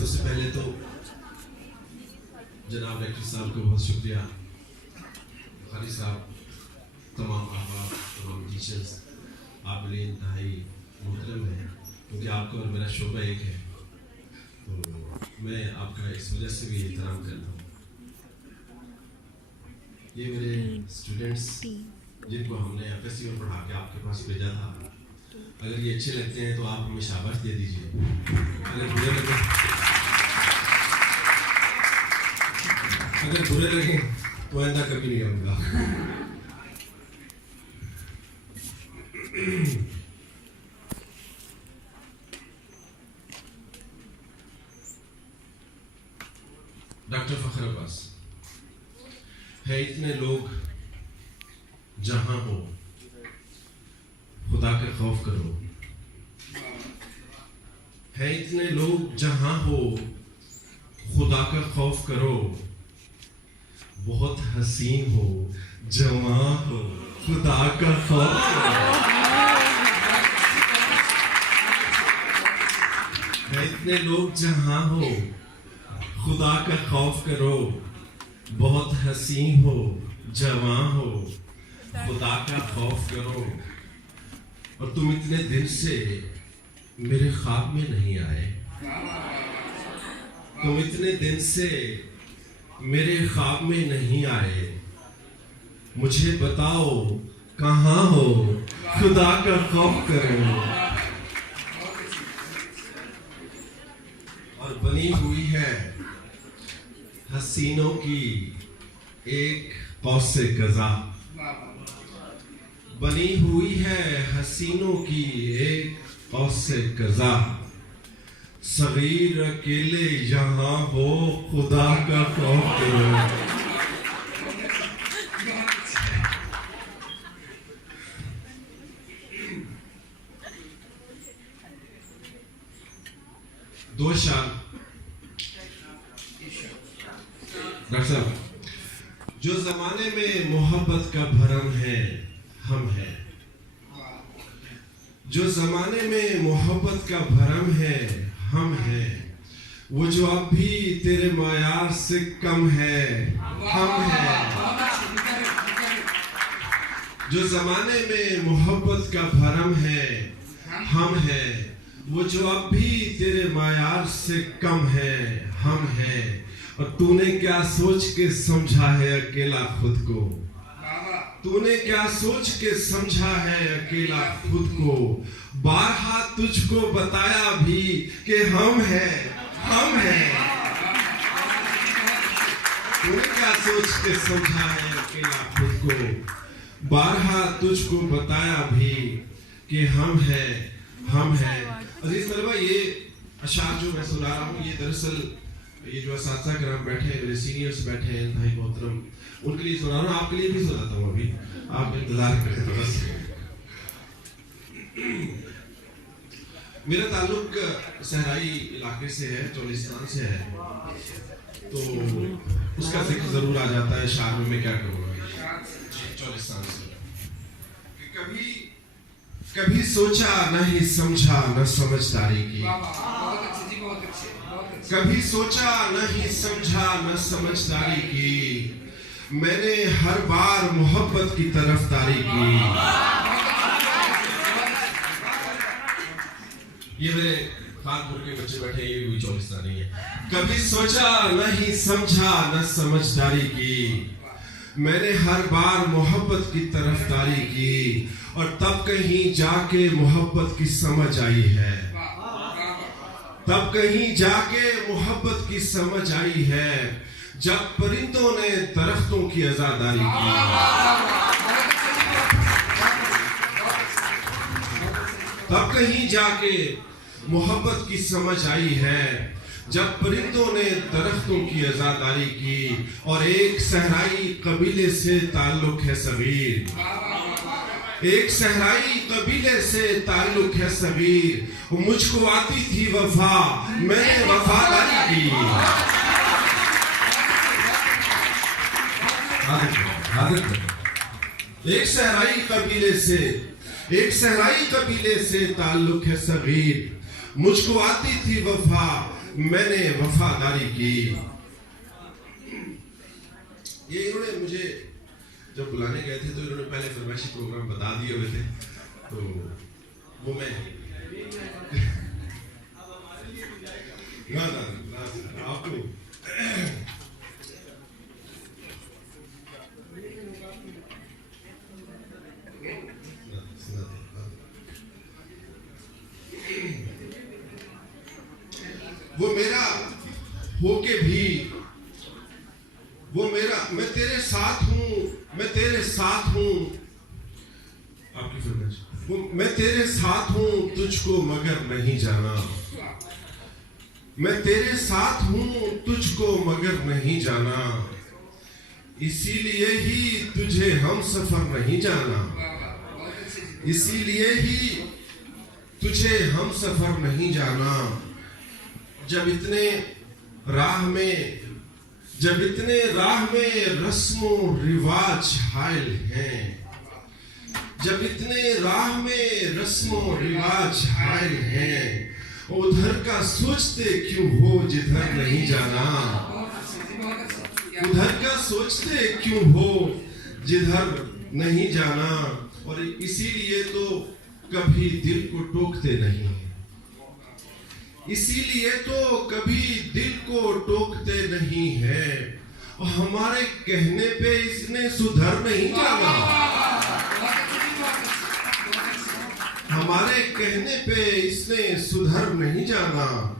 سب سے پہلے تو جناب ڈاکٹر صاحب کو بہت شکریہ، خالی صاحب، تمام احباب، تمام ٹیچرز، آپ میرے انتہائی محترم ہیں کیونکہ آپ کا اور میرا شعبہ ایک ہے، تو میں آپ کا اس وجہ سے بھی احترام کرتا ہوں۔ یہ میرے اسٹوڈنٹس جن کو ہم نے ایف ایس سی میں پڑھا کے آپ کے پاس بھیجا تھا، اگر یہ اچھے لگتے ہیں تو آپ ہمیں شاباش دے دیجیے، اگر برے لگیں تو آئندہ کبھی نہیں آؤں گا۔ ڈاکٹر فخر عباس، ہے اتنے لوگ جہاں ہو خدا کا خوف کرو، ہے اتنے لوگ جہاں ہو خدا کا خوف کرو، بہت حسین ہو جواں ہو خدا کا خوف کرو، ہے اتنے لوگ جہاں ہو خدا کا خوف کرو، بہت حسین ہو جواں ہو خدا کا خوف کرو، اور تم اتنے دن سے میرے خواب میں نہیں آئے، تم اتنے دن سے میرے خواب میں نہیں آئے، مجھے بتاؤ کہاں ہو خدا کا خوف کرو، اور بنی ہوئی ہے حسینوں کی ایک قوس قزح، بنی ہوئی ہے حسینوں کی ایک قوس قزح، صغیر اکیلے یہاں ہو خدا کا خوف کرو۔ دو شان ڈاکٹر صاحب، جو زمانے میں محبت کا بھرم ہے ہم ہیں، جو زمانے میں محبت کا بھرم ہے ہم ہیں، وہ جو اب بھی تیرے معیار سے کم ہے ہم ہیں، جو زمانے میں محبت کا بھرم ہے ہم ہیں، وہ جو اب بھی تیرے معیار سے کم ہے ہم ہیں، اور تو نے کیا سوچ کے سمجھا ہے اکیلا خود کو، تو نے کیا سوچ کے سمجھا ہے اکیلا خود کو، بارہا تجھ کو بتایا بھی کہ ہم ہیں ہم ہیں، تو نے کیا سوچ کے سمجھا ہے اکیلا خود کو، بارہا تجھ کو بتایا بھی کہ ہم ہیں ہم ہیں۔ عزیز طلبہ، یہ اشعار جو میں سنا رہا ہوں، یہ دراصل یہ جو اساتذہ کرام بیٹھے ہیں، میرے سینئرز بیٹھے ہیں انتہائی محترم، ان کے لیے سنا رہا ہوں، آپ کے لیے بھی سناتا ہوں، ابھی آپ انتظار کریں تو بس۔ میرا تعلق صحرائی علاقے سے ہے، چولستان سے ہے، تو اس کا ذکر ضرور آ جاتا ہے شعر میں کیا کروں گا، چولستان سے۔ کبھی سوچا نہیں سمجھا نہ سمجھداری کی، کبھی سوچا نہیں سمجھا نہ سمجھداری کی، میں نے ہر بار محبت کی طرفداری کی۔ یہ میرے خانپور کے بچے بیٹھے، یہ بھی چولستانی ہے۔ کبھی سوچا نہیں سمجھا نہ سمجھداری کی، میں نے ہر بار محبت کی طرفداری کی، اور تب کہیں جا کے محبت کی سمجھ آئی ہے، تب کہیں جا کے محبت کی سمجھ آئی ہے، جب پرندوں نے درختوں کی عزاداری کی۔ تب کہیں جا کے محبت کی سمجھ آئی ہے، جب پرندوں نے درختوں کی عزاداری کی، اور ایک صحرائی قبیلے سے تعلق ہے صغیر، ایک صحرائی قبیلے سے تعلق ہے صغیر، مجھ کو آتی تھی وفا میں نے وفاداری کی۔ ایک صحرائی قبیلے سے تعلق ہے صغیر، مجھ کو آتی تھی وفا میں نے وفاداری کی. یہ انہوں نے مجھے جب بلانے گئے تھے تو انہوں نے پہلے فرمائشی پروگرام بتا دیے ہوئے تھے, تو وہ میں آپ کو وہ میرا ہو کے بھی میں تیرے ساتھ ہوں, میں تیرے ساتھ ہوں. آپ کی فرمائش. میں تیرے ساتھ ہوں تجھ کو مگر نہیں جانا. میں تیرے ساتھ ہوں تجھ کو مگر نہیں جانا. اسی لیے ہی تجھے ہم سفر نہیں جانا. اسی لیے ہی تجھے ہم سفر نہیں جانا. جب اتنے راہ میں رسم و رواج حائل ہیں, جب اتنے راہ میں رسم و رواج حائل ہیں, ادھر کا سوچتے کیوں ہو جدھر نہیں جانا. ادھر کا سوچتے کیوں ہو جدھر نہیں جانا. اور اسی لیے تو کبھی دل کو ٹوکتے نہیں, اسی لیے تو کبھی دل کو ٹوکتے نہیں ہے. اور ہمارے کہنے پہ اس نے سدھر نہیں جانا. ہمارے کہنے پہ اس نے سدھر نہیں جانا.